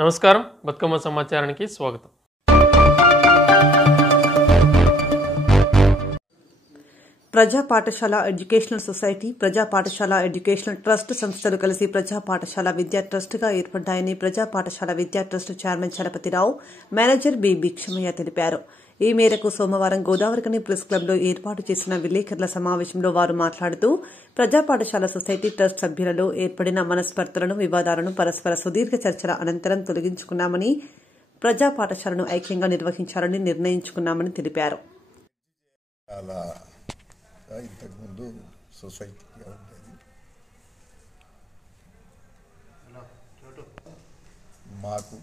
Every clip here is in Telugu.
నమస్కారం. బతుకమ్మ సమాచారానికి స్వాగతం. ప్రజా పాఠశాల ఎడ్యుకేషనల్ సొసైటీ, ప్రజా పాఠశాల ఎడ్యుకేషనల్ ట్రస్ట్ సంస్థలు కలిసి ప్రజా పాఠశాల విద్యా ట్రస్టుగా ఏర్పడ్డాయని ప్రజా పాఠశాల విద్యా trust chairman Chalapathi Rao, manager B Bhikshamaiah తెలిపారు. ఈ మేరకు సోమవారం గోదావరికని ప్రెస్ క్లబ్లో ఏర్పాటు చేసిన విలేకరుల సమావేశంలో వారు మాట్లాడుతూ ప్రజా పాఠశాల సొసైటీ ట్రస్ట్ సభ్యులలో ఏర్పడిన మనస్పర్ధలను, వివాదాలను పరస్పర సుదీర్ఘ చర్చల అనంతరం తొలగించుకున్నామని, ప్రజా పాఠశాలను ఐక్యంగా నిర్వహించాలని నిర్ణయించుకున్నామని తెలిపారు. ఇంతకుముందు సొసైటీగా ఉండేది. మాకు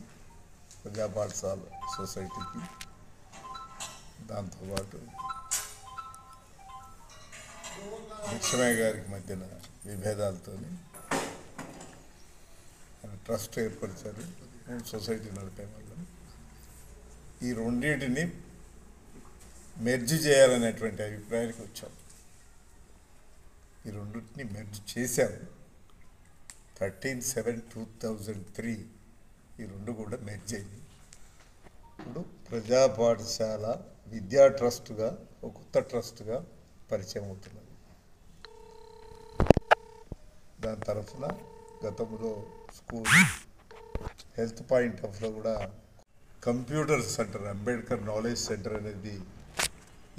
ప్రజా పాఠశాల సొసైటీకి దాంతోపాటు భిక్షమయ్య గారికి మధ్యన విభేదాలతో ట్రస్ట్ ఏర్పరిచారు. సొసైటీ నడిపే వాళ్ళం ఈ రెండింటిని మెర్జ్ చేయాలనేటువంటి అభిప్రాయానికి వచ్చాం. ఈ రెండింటిని మెర్జ్ చేశాము. 13/7/2003 ఈ రెండు కూడా మెర్జ్ అయింది. ఇప్పుడు ప్రజా పాఠశాల విద్యా ట్రస్టుగా ఒక కొత్త ట్రస్టుగా పరిచయం అవుతున్నది. దాని తరఫున గతంలో స్కూల్ హెల్త్ పాయింట్ ఆఫ్లో కూడా computer centre, Ambedkar knowledge centre అనేది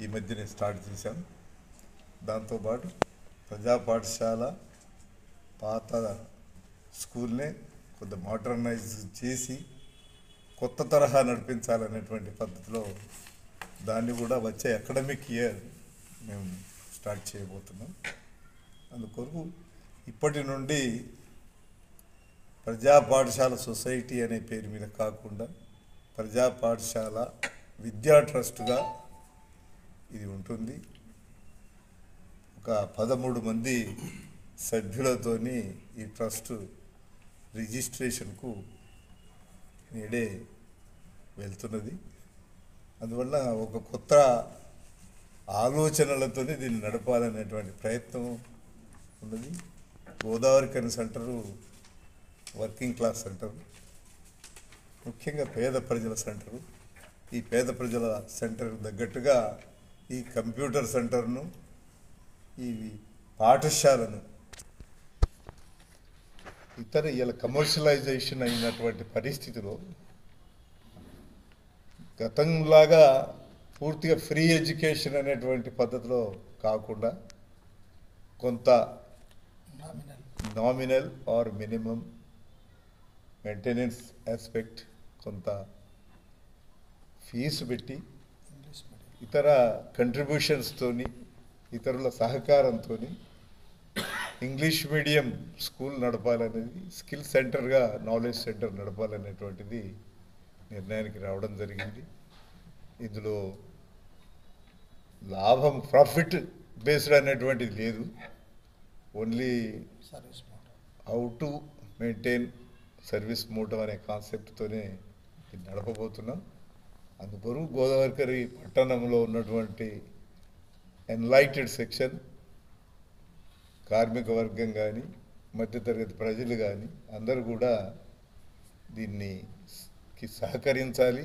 ఈ మధ్యనే స్టార్ట్ చేశాం. దాంతోపాటు ప్రజా పాఠశాల పాత స్కూల్నే కొంత మోడర్నైజ్ చేసి కొత్త తరహా నడిపించాలనేటువంటి పద్ధతిలో దాన్ని కూడా వచ్చే అకాడమిక్ ఇయర్ మేము స్టార్ట్ చేయబోతున్నాం. అందుకొరకు ఇప్పటి నుండి ప్రజా పాఠశాల సొసైటీ అనే పేరు మీద కాకుండా ప్రజా పాఠశాల విద్యా ట్రస్టుగా ఇది ఉంటుంది. ఒక 13 మంది సభ్యులతోని ఈ ట్రస్ట్ రిజిస్ట్రేషన్కు నేడే వెళ్తున్నది. అందువల్ల ఒక కొత్త ఆలోచనలతో దీన్ని నడపాలనేటువంటి ప్రయత్నం ఉన్నది. Godavarikhani centre working class centre, ముఖ్యంగా పేద ప్రజల సెంటరు. ఈ పేద ప్రజల సెంటర్ తగ్గట్టుగా ఈ కంప్యూటర్ సెంటర్ను, ఈ పాఠశాలను ఇలా కమర్షియలైజేషన్ అయినటువంటి పరిస్థితిలో గతంలాగా పూర్తిగా ఫ్రీ ఎడ్యుకేషన్ అనేటువంటి పద్ధతిలో కాకుండా కొంత nominal or minimum maintenance aspect, కొంత ఫీజు పెట్టి ఇతర కంట్రిబ్యూషన్స్తోని, ఇతరుల సహకారంతో ఇంగ్లీష్ మీడియం స్కూల్ నడపాలనేది, స్కిల్ సెంటర్గా నాలెడ్జ్ సెంటర్ నడపాలనేటువంటిది నిర్ణయానికి రావడం జరిగింది. ఇందులో లాభం, ప్రాఫిట్ బేస్డ్ అనేటువంటిది లేదు. Only how to maintain service motto అనే కాన్సెప్ట్తోనే నడపబోతున్నాం. అందుకొరకు గోదావరికని పట్టణంలో ఉన్నటువంటి ఎన్లైటెడ్ సెక్షన్, కార్మిక వర్గం కానీ, మధ్యతరగతి ప్రజలు కానీ అందరూ కూడా దీనికి సహకరించాలి.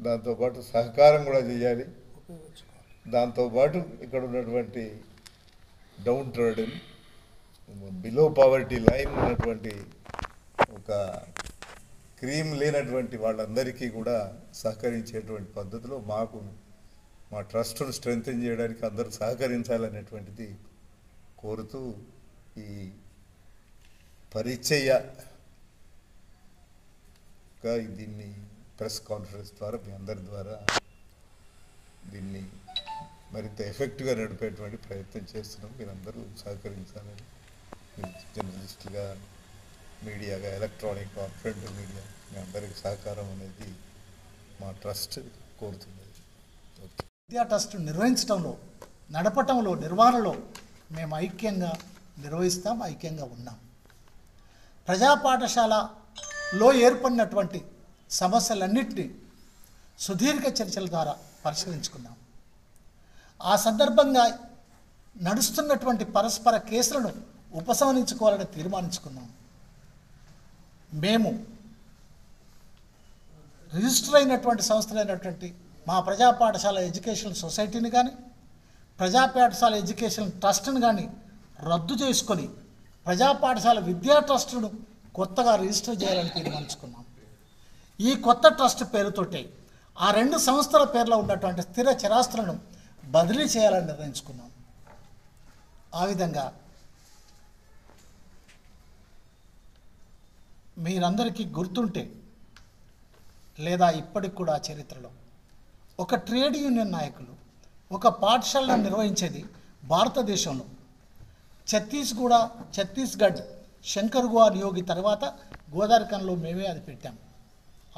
దాంతోపాటు సహకారం కూడా చేయాలి. దాంతోపాటు ఇక్కడ ఉన్నటువంటి డౌన్ ట్రోడన్, బిలో పావర్టీ లైన్ ఉన్నటువంటి ఒక క్రీమ్ లేనటువంటి వాళ్ళందరికీ కూడా సహకరించేటువంటి పద్ధతిలో మా ట్రస్ట్ను స్ట్రెంగ్తెన్ చేయడానికి అందరూ సహకరించాలనేటువంటిది కోరుతూ ఈ పరిచయగా దీన్ని ప్రెస్ కాన్ఫరెన్స్ ద్వారా మీ అందరి ద్వారా దీన్ని మరింత ఎఫెక్టివ్గా నడిపేటువంటి ప్రయత్నం చేస్తున్నాం. మీరందరూ సహకరించాలని జర్నలిస్టులుగా, మీడియాగా, ఎలక్ట్రానిక్ ప్రింట్ మీడియా మీ అందరికీ సహకారం అనేది మా ట్రస్ట్ కోరుతుంది. విద్యా ట్రస్ట్ నిర్వహించడంలో, నడపటంలో, నిర్వహణలో మేము ఐక్యంగా నిర్వహిస్తాం, ఐక్యంగా ఉన్నాం. ప్రజా పాఠశాలలో ఏర్పడినటువంటి సమస్యలన్నింటినీ సుదీర్ఘ చర్చల ద్వారా పరిష్కరించుకున్నాం. ఆ సందర్భంగా నడుస్తున్నటువంటి పరస్పర కేసులను ఉపసంహరించుకోవాలని తీర్మానించుకున్నాం. మేము రిజిస్టర్ అయినటువంటి సంస్థలైనటువంటి మా ప్రజా పాఠశాల ఎడ్యుకేషనల్ సొసైటీని కానీ ప్రజా పాఠశాల ఎడ్యుకేషనల్ ట్రస్ట్ని కానీ రద్దు చేసుకొని ప్రజా పాఠశాల విద్యా ట్రస్టును కొత్తగా రిజిస్టర్ చేయాలని తీర్మానించుకున్నాం. ఈ కొత్త ట్రస్ట్ పేరుతోటే ఆ రెండు సంస్థల పేర్లో ఉన్నటువంటి స్థిర చరాస్తులను బదిలీ చేయాలని నిర్ణయించుకున్నాం. ఆ విధంగా మీరందరికీ గుర్తుంటే లేదా ఇప్పటికి కూడా చరిత్రలో ఒక ట్రేడ్ యూనియన్ నాయకులు ఒక పాఠశాలను నిర్వహించేది భారతదేశంలో ఛత్తీస్గఢ్ శంకర్గువా నియోగి తర్వాత గోదావరిఖంలో మేమే అది పెట్టాం.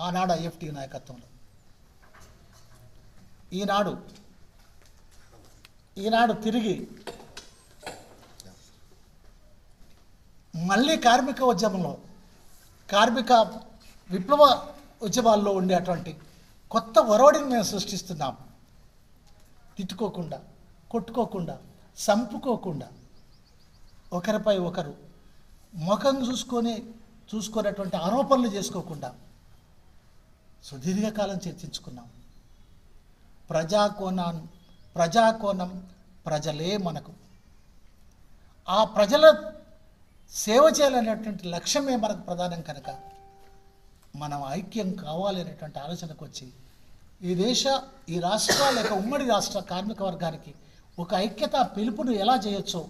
ఆనాడు ఐఎఫ్టీ నాయకత్వంలో. ఈనాడు తిరిగి మళ్ళీ కార్మిక ఉద్యమంలో కార్మిక విప్లవ ఉద్యమాల్లో ఉండేటువంటి కొత్త ఒరవడిని మేము సృష్టిస్తున్నాం. తిట్టుకోకుండా, కొట్టుకోకుండా, చంపుకోకుండా, ఒకరిపై ఒకరు ముఖం చూసుకునేటువంటి ఆరోపణలు చేసుకోకుండా సుదీర్ఘకాలం చర్చించుకున్నాం. ప్రజాకోణం ప్రజలే మనకు. ఆ ప్రజల సేవ చేయాలనేటువంటి లక్ష్యమే మనకు ప్రధానం కనుక మనం ఐక్యం కావాలి అనేటువంటి ఆలోచనకు వచ్చి ఈ రాష్ట్ర లేక ఉమ్మడి రాష్ట్ర కార్మిక వర్గానికి ఒక ఐక్యత పిలుపును ఎలా చేయొచ్చో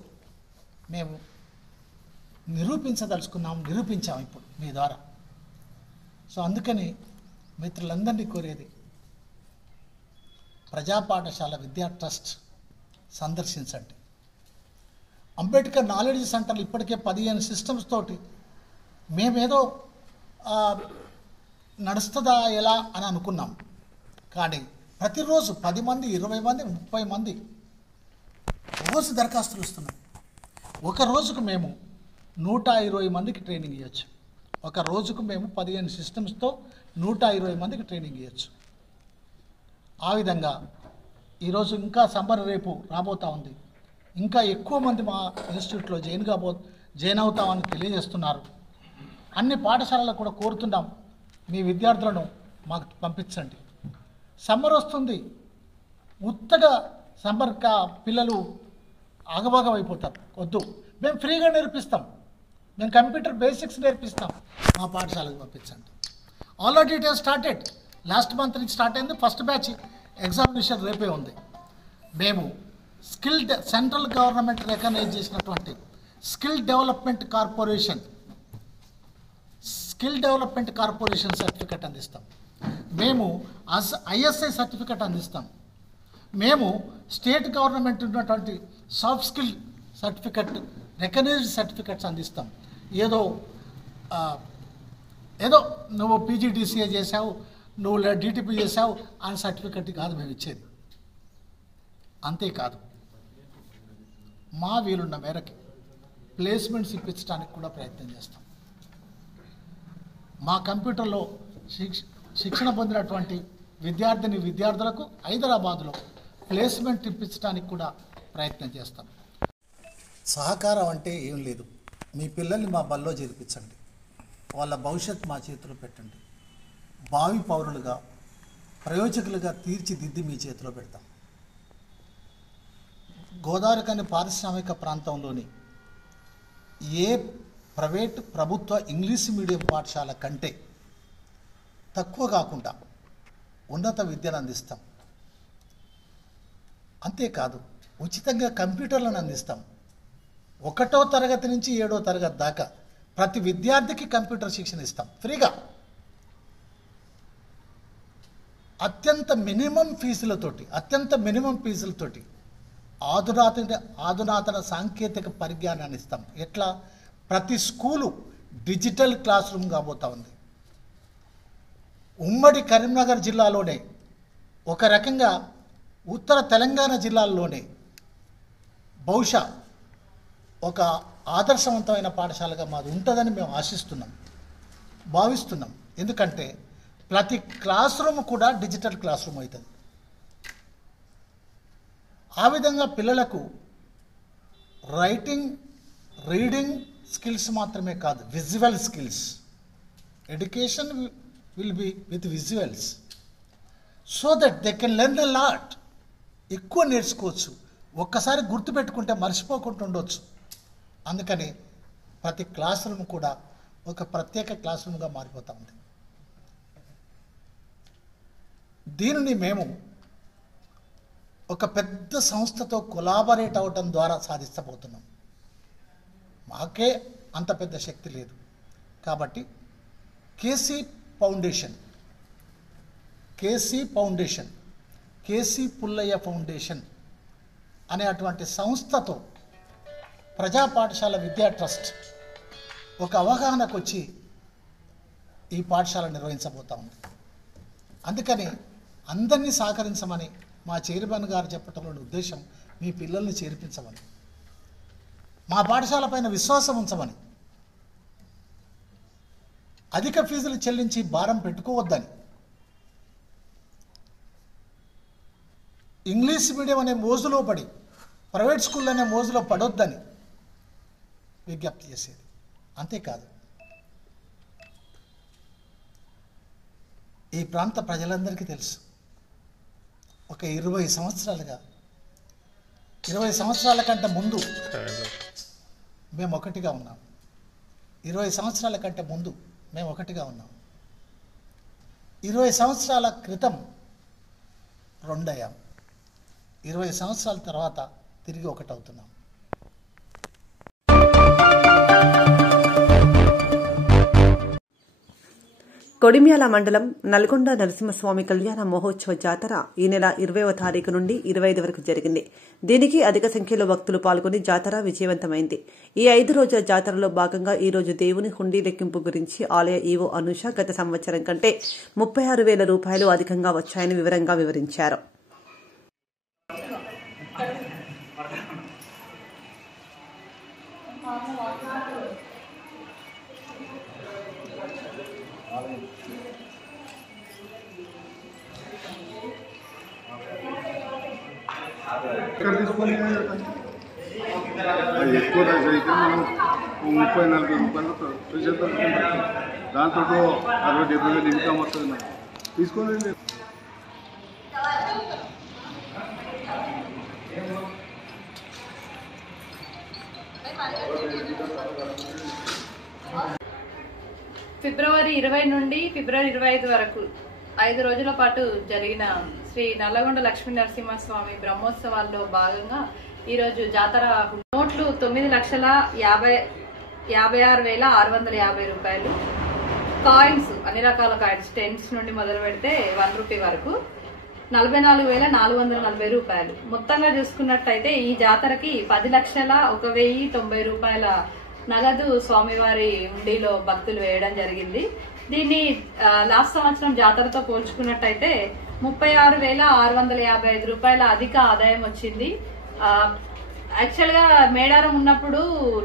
మేము నిరూపించాం ఇప్పుడు మీ ద్వారా. సో అందుకని మిత్రులందరినీ కోరేది ప్రజా పాఠశాల విద్యా ట్రస్ట్ సందర్శించండి. అంబేద్కర్ నాలెడ్జ్ సెంటర్లు ఇప్పటికే 15 సిస్టమ్స్ తోటి మేమేదో నడుస్తుందా ఎలా అని అనుకున్నాం. కానీ ప్రతిరోజు 10 మంది, 20 మంది, 30 మంది రోజు దరఖాస్తులు వస్తున్నాయి. ఒక రోజుకు మేము 120 మందికి ట్రైనింగ్ ఇవ్వచ్చు. ఒక రోజుకు మేము 15 సిస్టమ్స్తో 120 మందికి ట్రైనింగ్ ఇవ్వచ్చు. ఆ విధంగా ఈరోజు ఇంకా సమ్మర్ రేపు రాబోతూ ఉంది. ఇంకా ఎక్కువ మంది మా ఇన్స్టిట్యూట్లో జాయిన్ అవుతామని తెలియజేస్తున్నారు. అన్ని పాఠశాలలకు కూడా కోరుతున్నాం, మీ విద్యార్థులను మాకు పంపించండి. సమ్మర్ వస్తుంది, ఉత్తగా సమ్మర్ పిల్లలు ఆగబాగం అయిపోతారు. వద్దు, మేము ఫ్రీగా నేర్పిస్తాం, మేము కంప్యూటర్ బేసిక్స్ నేర్పిస్తాం, మా పాఠశాలకు పంపించండి. Already it has started. Last month నుంచి స్టార్ట్ అయింది. ఫస్ట్ బ్యాచ్ ఎగ్జామినేషన్ రేపే ఉంది. మేము సెంట్రల్ గవర్నమెంట్ రికగ్నైజ్ చేసినటువంటి స్కిల్ డెవలప్మెంట్ కార్పొరేషన్ సర్టిఫికెట్ అందిస్తాం. మేము ఐఎస్ఐ సర్టిఫికెట్ అందిస్తాం. మేము స్టేట్ గవర్నమెంట్ ఉన్నటువంటి soft skill certificate recognised certificates అందిస్తాం. ఏదో నువ్వు పీజీడీసీఏ చేసావు, నువ్వు డిటిపి చేసావు అని సర్టిఫికెట్ కాదు మేము ఇచ్చేది. అంతేకాదు, మా వీలున్న మేరకి ప్లేస్మెంట్స్ ఇప్పించడానికి కూడా ప్రయత్నం చేస్తాం. మా కంప్యూటర్లో శిక్షణ పొందినటువంటి విద్యార్థులకు హైదరాబాద్లో ప్లేస్మెంట్ ఇప్పించడానికి కూడా ప్రయత్నం చేస్తాం. సహకారం అంటే ఏం లేదు. మీ పిల్లల్ని మా బల్లో చేర్పించండి, వాళ్ళ భవిష్యత్ మా చేతిలో పెట్టండి. భావి పౌరులుగా, ప్రయోజకులుగా తీర్చిదిద్ది మీ చేతిలో పెడతాం. గోదావరిఖని పారిశ్రామిక ప్రాంతంలోని ఏ ప్రభుత్వ ఇంగ్లీష్ మీడియం పాఠశాల కంటే తక్కువ కాకుండా ఉన్నత విద్యను అందిస్తాం. అంతేకాదు, ఉచితంగా కంప్యూటర్లను అందిస్తాం. 1వ తరగతి నుంచి 7వ తరగతి దాకా ప్రతి విద్యార్థికి కంప్యూటర్ శిక్షణ ఇస్తాం ఫ్రీగా. అత్యంత మినిమం ఫీజులతోటి ఆధునాతన సాంకేతిక పరిజ్ఞానాన్ని ఇస్తాం. ఎట్లా? ప్రతి స్కూలు డిజిటల్ క్లాస్ రూమ్ కాబోతా ఉంది. ఉమ్మడి కరీంనగర్ జిల్లాలోనే, ఒక రకంగా ఉత్తర తెలంగాణ జిల్లాల్లోనే బహుశా ఒక ఆదర్శవంతమైన పాఠశాలగా మాది ఉంటుందని మేము భావిస్తున్నాం. ఎందుకంటే ప్రతి క్లాస్ రూమ్ కూడా డిజిటల్ క్లాస్ రూమ్ అవుతుంది. ఆ విధంగా పిల్లలకు రైటింగ్, రీడింగ్ స్కిల్స్ మాత్రమే కాదు, visual skills, education will be with visuals so that they can learn a lot. ఎక్కువ నేర్చుకోవచ్చు, ఒక్కసారి గుర్తుపెట్టుకుంటే మర్చిపోకుండా ఉండొచ్చు. అందుకని ప్రతి క్లాస్ రూమ్ కూడా ఒక ప్రత్యేక క్లాస్ రూమ్గా మారిపోతూ ఉంది. దీనిని మేము ఒక పెద్ద సంస్థతో కొలాబరేట్ అవ్వడం ద్వారా సాధిస్తబోతున్నాం. మాకే అంత పెద్ద శక్తి లేదు కాబట్టి కేసీ పుల్లయ్య ఫౌండేషన్ అనే అటువంటి సంస్థతో ప్రజా పాఠశాల విద్యా ట్రస్ట్ ఒక అవగాహనకు వచ్చి ఈ పాఠశాల నిర్వహించబోతా ఉంది. అందుకని అందరినీ సహకరించమని మా చైర్మన్ గారు చెప్పటంలోని ఉద్దేశం మీ పిల్లల్ని చేర్పించమని, మా పాఠశాల పైన విశ్వాసం ఉంచమని, అధిక ఫీజులు చెల్లించి భారం పెట్టుకోవద్దని, ఇంగ్లీష్ మీడియం అనే మోజులో పడి ప్రైవేట్ స్కూల్ అనే మోజులో పడొద్దని విజ్ఞప్తి చేసేది. అంతేకాదు, ఈ ప్రాంత ప్రజలందరికీ తెలుసు, ఒక 20 సంవత్సరాల కంటే ముందు మేము ఒకటిగా ఉన్నాం. 20 సంవత్సరాల కంటే ముందు మేము ఒకటిగా ఉన్నాం. 20 సంవత్సరాల క్రితం రెండయ్యాం. 20 సంవత్సరాల తర్వాత తిరిగి ఒకటవుతున్నాం. కొడిమ్యాల మండలం నల్గొండ నరసింహస్వామి కళ్యాణ మహోత్సవ జాతర ఈ నెల 20వ తారీఖు నుండి 25 వరకు జరిగింది. దీనికి అధిక సంఖ్యలో భక్తులు పాల్గొని జాతర విజయవంతమైంది. ఈ 5 రోజుల జాతరలో భాగంగా ఈ రోజు దేవుని హుండీ లెక్కింపు గురించి ఆలయ ఈవో అనూష గత సంవత్సరం కంటే 36,000 రూపాయలు అధికంగా వచ్చాయని వివరంగా వివరించారు. ఎక్కువ అయితే మనం 30-40 రూపాయలు దాంతో 60-70 ఇన్కమ్ వస్తుంది. మనం తీసుకోలేదు. ఫిబ్రవరి 20 నుండి ఫిబ్రవరి 25 వరకు 5 రోజుల పాటు జరిగిన శ్రీ నల్లగొండ లక్ష్మీ నరసింహస్వామి బ్రహ్మోత్సవాల్లో భాగంగా ఈరోజు జాతర నోట్లు 9,56,650 రూపాయలు, కాయిన్స్ అన్ని రకాల కాయిన్స్ 10s నుండి మొదలు పెడితే 1 రూపీ వరకు 44,440 రూపాయలు. మొత్తంగా చూసుకున్నట్టయితే ఈ జాతరకి 10,01,090 రూపాయల నగదు స్వామివారి హుండీలో భక్తులు వేయడం జరిగింది. దీన్ని లాస్ట్ సంవత్సరం జాతరతో పోల్చుకున్నట్టయితే 36,655 రూపాయల అధిక ఆదాయం వచ్చింది. యాక్చువల్ గా మేడారం ఉన్నప్పుడు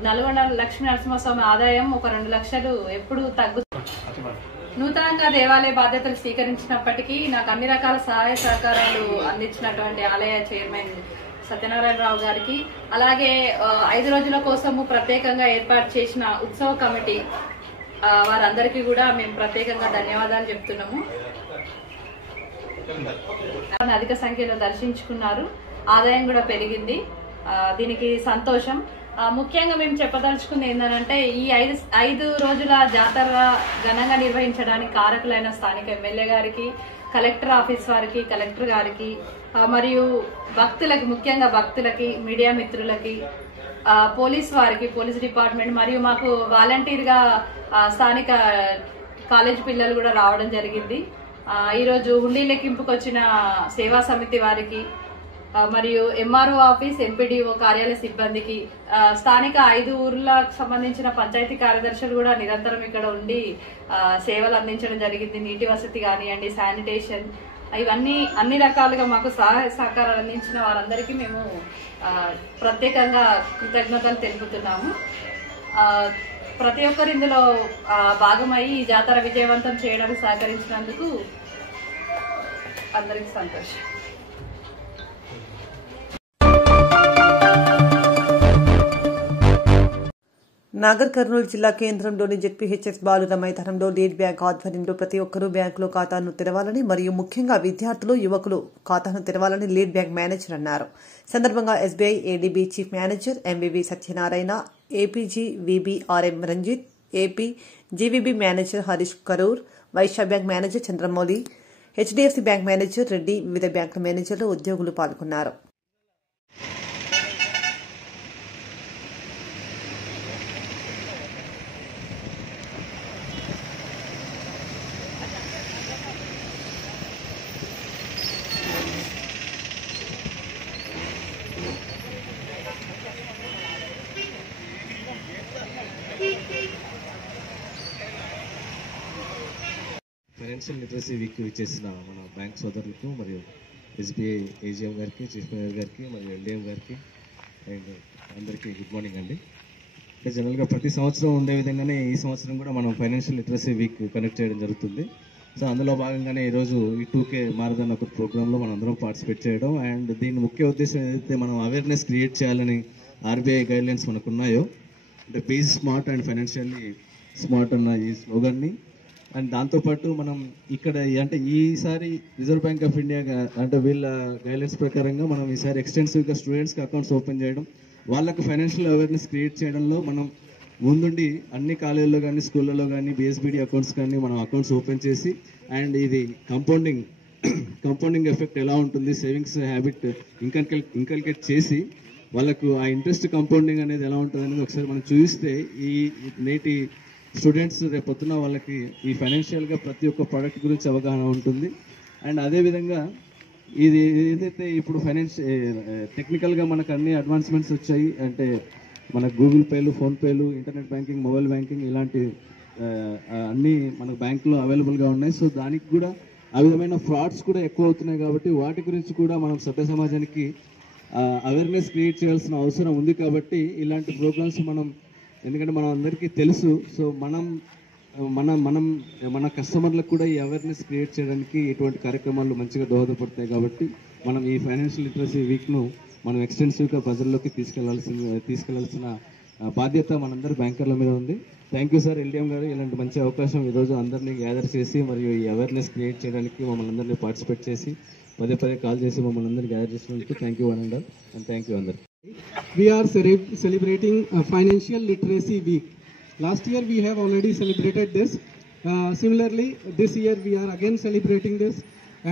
నల్గొండ లక్ష్మీ నరసింహస్వామి ఆదాయం ఒక 2 లక్షలు ఎప్పుడు నూతనంగా దేవాలయ బాధ్యతలు స్వీకరించినప్పటికీ నాకు అన్ని రకాల సహాయ సహకారాలు అందించినటువంటి ఆలయ చైర్మన్ సత్యనారాయణరావు గారికి, అలాగే 5 రోజుల కోసము ప్రత్యేకంగా ఏర్పాటు చేసిన ఉత్సవ కమిటీ వారందరికీ కూడా మేము ప్రత్యేకంగా ధన్యవాదాలు చెప్తున్నాము. అధిక సంఖ్యలో దర్శించుకున్నారు, ఆదాయం కూడా పెరిగింది. దీనికి సంతోషం. ముఖ్యంగా మేము చెప్పదలుచుకుంది ఏంటంటే ఈ 5 రోజుల జాతర ఘనంగా నిర్వహించడానికి కారకులైన స్థానిక ఎమ్మెల్యే గారికి, కలెక్టర్ ఆఫీస్ వారికి, కలెక్టర్ గారికి, మరియు భక్తులకి, ముఖ్యంగా భక్తులకి, మీడియా మిత్రులకి, పోలీస్ వారికి, పోలీస్ డిపార్ట్మెంట్, మరియు మాకు వాలంటీర్ గా స్థానిక కాలేజ్ పిల్లలు కూడా రావడం జరిగింది. ఈరోజు హుండీ లెక్కింపుకు వచ్చిన సేవా సమితి వారికి, మరియు ఎంఆర్ఓ ఆఫీస్, ఎంపీడీఓ కార్యాలయ సిబ్బందికి, స్థానిక 5 ఊర్లకు సంబంధించిన పంచాయతీ కార్యదర్శులు కూడా నిరంతరం ఇక్కడ ఉండి సేవలు అందించడం జరిగింది. నీటి వసతి కానివ్వండి, శానిటేషన్, ఇవన్నీ అన్ని రకాలుగా మాకు సహాయ సహకారాలు అందించిన వారందరికీ మేము ప్రత్యేకంగా కృతజ్ఞతలు తెలుపుతున్నాము. ప్రతి ఒక్కరు ఇందులో భాగమై ఈ జాతర విజయవంతం చేయడానికి సహకరించినందుకు అందరికీ సంతోషం. నాగర్ కర్నూలు జిల్లా కేంద్రంలోని జెడ్పీహెచ్ఎస్ బాలుర మైదానంలో లీడ్ బ్యాంక్ ఆధ్వర్యంలో ప్రతి ఒక్కరూ బ్యాంకులో ఖాతాను తెరవాలని మరియు ముఖ్యంగా విద్యార్థులు యువకులు ఖాతాను తెరవాలని లీడ్ బ్యాంక్ మేనేజర్ అన్నారు. సందర్భంగా SBI ADB chief manager MVV Satyanarayana, APG VBRM Ranjith, AP GVB manager Harish Karur, Vysya bank manager Chandramouli, HDFC bank manager Reddy, వివిధ బ్యాంకుల మేనేజర్లు, ఉద్యోగులు పాల్గొన్నారు. ఫైనాన్షియల్ లిటరసీ వీక్ ఇచ్చేసిన మన బ్యాంక్ సోదరులకు మరియు ఎస్బీఐ ఏజీఎం గారికి, చీఫ్ మేనేజర్ గారికి మరియు ఎల్డీఎం గారికి అండ్ అందరికీ గుడ్ మార్నింగ్ అండి. అంటే జనరల్గా ప్రతి సంవత్సరం ఉండే విధంగానే ఈ సంవత్సరం కూడా మనం ఫైనాన్షియల్ లిటరసీ వీక్ కండక్ట్ చేయడం జరుగుతుంది. సో అందులో భాగంగానే ఈరోజు ఈ 2K మారథాన్ ఒక ప్రోగ్రాంలో మనం అందరం పార్టిసిపేట్ చేయడం అండ్ దీని ముఖ్య ఉద్దేశం ఏదైతే మనం అవేర్నెస్ క్రియేట్ చేయాలని ఆర్బీఐ గైడ్లైన్స్ మనకు ఉన్నాయో, అంటే be smart and financially smart అన్న ఈ స్లోగన్ని అండ్ దాంతోపాటు మనం ఇక్కడ అంటే ఈసారి రిజర్వ్ బ్యాంక్ ఆఫ్ ఇండియా అంటే వీళ్ళ గైడ్లైన్స్ ప్రకారంగా మనం ఈసారి ఎక్స్టెన్సివ్గా స్టూడెంట్స్కి అకౌంట్స్ ఓపెన్ చేయడం, వాళ్ళకు ఫైనాన్షియల్ అవేర్నెస్ క్రియేట్ చేయడంలో మనం ముందుండి అన్ని కాలేజీల్లో కానీ స్కూళ్ళలో కానీ బిఎస్బిడి అకౌంట్స్ కానీ మనం అకౌంట్స్ ఓపెన్ చేసి అండ్ ఇది కంపౌండింగ్ ఎఫెక్ట్ ఎలా ఉంటుంది, సేవింగ్స్ హ్యాబిట్ ఇంకల్కేట్ చేసి వాళ్ళకు ఆ ఇంట్రెస్ట్ కంపౌండింగ్ అనేది ఎలా ఉంటుంది అనేది ఒకసారి మనం చూస్తే ఈ నేటి స్టూడెంట్స్ రేపొద్దున వాళ్ళకి ఈ ఫైనాన్షియల్గా ప్రతి ఒక్క ప్రోడక్ట్ గురించి అవగాహన ఉంటుంది. అండ్ అదేవిధంగా ఇది ఏదైతే ఇప్పుడు టెక్నికల్గా మనకు అన్ని అడ్వాన్స్మెంట్స్ వచ్చాయి, అంటే మన గూగుల్ పేలు, ఫోన్పేలు, ఇంటర్నెట్ బ్యాంకింగ్, మొబైల్ బ్యాంకింగ్ ఇలాంటి అన్నీ మనకు బ్యాంకులో అవైలబుల్గా ఉన్నాయి. సో దానికి కూడా ఆ విధమైన ఫ్రాడ్స్ కూడా ఎక్కువ అవుతున్నాయి కాబట్టి వాటి గురించి కూడా మనం సభ్య సమాజానికి అవేర్నెస్ క్రియేట్ చేయాల్సిన అవసరం ఉంది. కాబట్టి ఇలాంటి ప్రోగ్రామ్స్ మనం, ఎందుకంటే మనం అందరికీ తెలుసు, సో మన కస్టమర్లకు కూడా ఈ అవేర్నెస్ క్రియేట్ చేయడానికి ఇటువంటి కార్యక్రమాలు మంచిగా దోహదపడతాయి. కాబట్టి మనం ఈ ఫైనాన్షియల్ లిటరసీ వీక్ను మనం ఎక్స్టెన్సివ్గా ప్రజల్లోకి తీసుకెళ్లాల్సిన బాధ్యత మనందరి బ్యాంకర్ల మీద ఉంది. థ్యాంక్ యూ సార్ ఎల్డీఎం గారు, ఇలాంటి మంచి అవకాశం ఈరోజు అందరినీ గ్యాదర్ చేసి మరియు ఈ అవేర్నెస్ క్రియేట్ చేయడానికి మమ్మల్ని అందరినీ పార్టిసిపేట్ చేసి పదే కాల్ చేసి మమ్మల్ని అందరినీ గ్యాదర్ చేసినందుకు thank you one and thank you అందరు. We are celebrating Financial Literacy Week. Last year we have already celebrated this. Similarly, this year we are again celebrating this.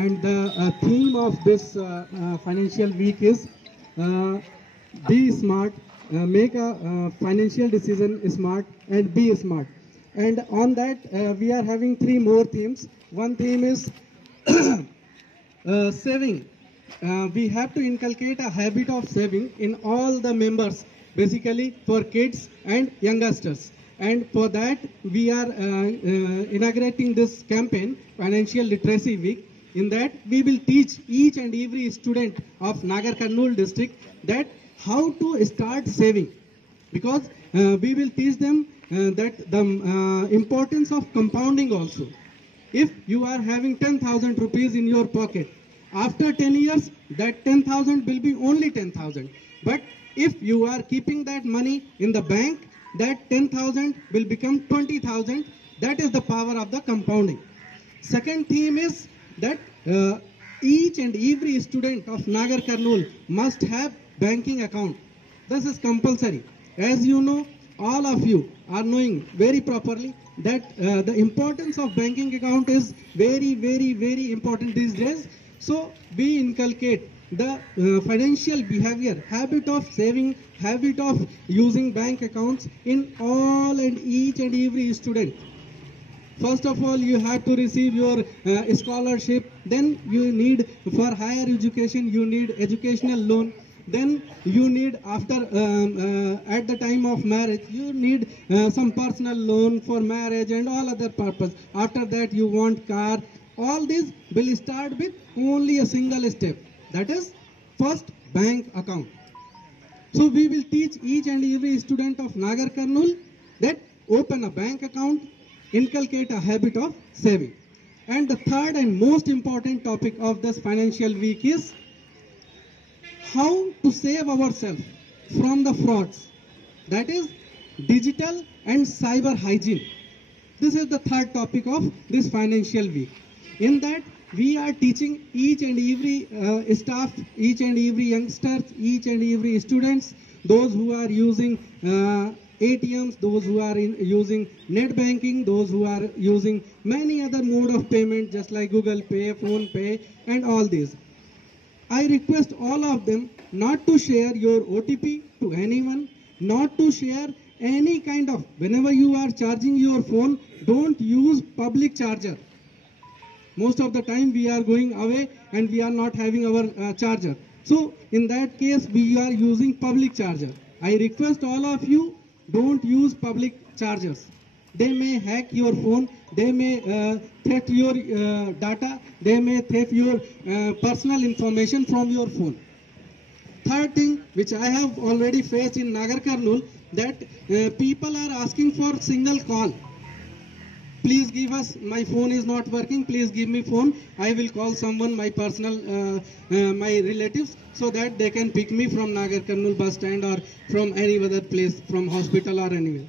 And the theme of this Financial Week is be smart, make a financial decision smart and be smart. And on that we are having 3 more themes. One theme is saving. We have to inculcate a habit of saving in all the members, basically for kids and youngsters. And for that, we are inaugurating this campaign, Financial Literacy Week. In that, we will teach each and every student of Nagar Karnool district that how to start saving. Because we will teach them that the importance of compounding also. If you are having 10,000 rupees in your pocket, after 10 years, that 10,000 will be only 10,000. But if you are keeping that money in the bank, that 10,000 will become 20,000. That is the power of the compounding. Second theme is that each and every student of Nagar Karnool must have banking account. This is compulsory. As you know, all of you are knowing very properly that the importance of banking account is very important these days. So we inculcate the financial behavior, habit of saving, habit of using bank accounts in all and each and every student. First of all, you have to receive your scholarship. Then you need, for higher education, you need educational loan. Then you need, after at the time of marriage, you need some personal loan for marriage and all other purpose. After that, you want car. All this will start with only a single step, that is first bank account. So we will teach each and every student of Nagar Karnool that open a bank account, inculcate a habit of saving. And the third and most important topic of this financial week is how to save ourselves from the frauds. That is, digital and cyber hygiene. This is the third topic of this financial week. In that, we are teaching each and every staff, each and every youngsters, each and every students, those who are using ATMs, those who are using net banking, those who are using many other mode of payment just like Google Pay, Phone Pay and all these. I request all of them not to share your OTP to anyone, not to share any kind of, whenever you are charging your phone, don't use public charger. Most of the time we are going away and we are not having our charger. So in that case we are using public charger. I request all of you, don't use public chargers. They may hack your phone, they may theft your data, they may theft your personal information from your phone. Third thing which I have already faced in Nagar Karnool, that people are asking for single call. Please give us, my phone is not working, please give me phone, I will call someone, my personal, my relatives, so that they can pick me from Nagar Karnool bus stand or from any other place, from hospital or anywhere.